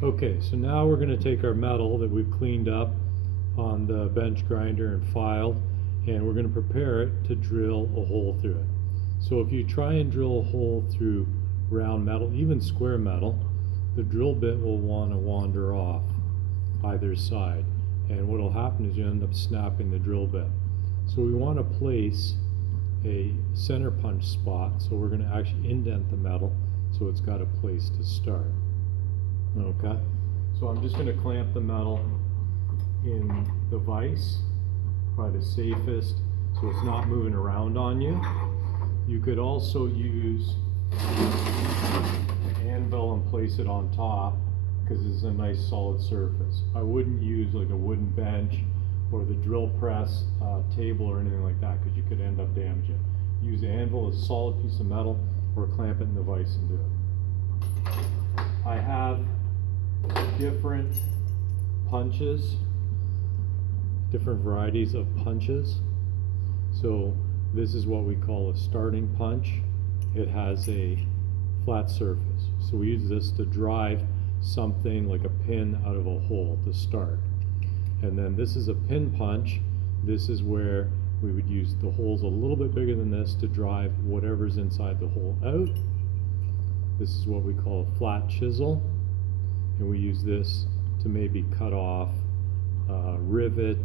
Okay, so now we're going to take our metal that we've cleaned up on the bench grinder and filed, and we're going to prepare it to drill a hole through it. So if you try and drill a hole through round metal, even square metal, the drill bit will want to wander off either side, and what will happen is you end up snapping the drill bit. So we want to place a center punch spot, so we're going to actually indent the metal so it's got a place to start. Okay, so I'm just going to clamp the metal in the vise, probably the safest, so it's not moving around on you. You could also use an anvil and place it on top because it's a nice solid surface. I wouldn't use like a wooden bench or the drill press table or anything like that because you could end up damaging it. Use the anvil as a solid piece of metal or clamp it in the vise and do it. I have different punches, different varieties of punches. So this is what we call a starting punch. It has a flat surface. So we use this to drive something like a pin out of a hole to start. And then this is a pin punch. This is where we would use the holes a little bit bigger than this to drive whatever's inside the hole out. This is what we call a flat chisel. And we use this to maybe cut off a rivet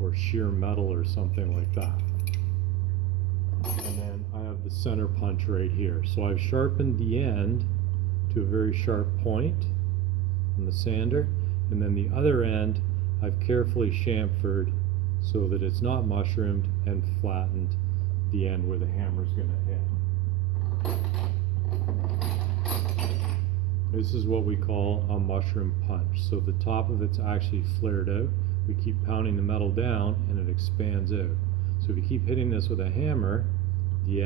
or shear metal or something like that. And then I have the center punch right here. So I've sharpened the end to a very sharp point on the sander, and then the other end I've carefully chamfered so that it's not mushroomed and flattened the end where the hammer's going to hit. This is what we call a mushroom punch. So the top of it's actually flared out. We keep pounding the metal down and it expands out. So if you keep hitting this with a hammer, the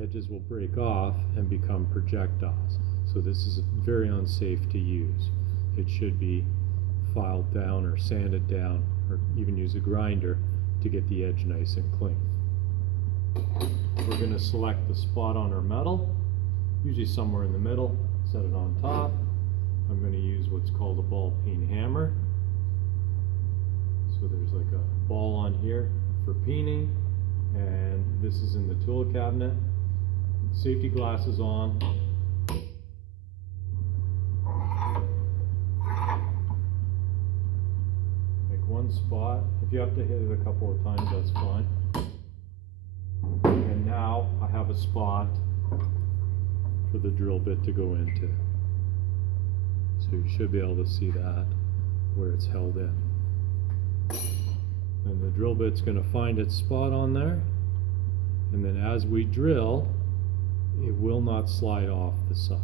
edges will break off and become projectiles. So this is very unsafe to use. It should be filed down or sanded down or even use a grinder to get the edge nice and clean. We're going to select the spot on our metal, usually somewhere in the middle, set it on top. I'm going to use what's called a ball peen hammer. So there's like a ball on here for peening, and this is in the tool cabinet. Safety glasses on. Make one spot. If you have to hit it a couple of times, that's fine. And now I have a spot for the drill bit to go into. So you should be able to see that where it's held in. And the drill bit's going to find its spot on there, and then as we drill, it will not slide off the sides.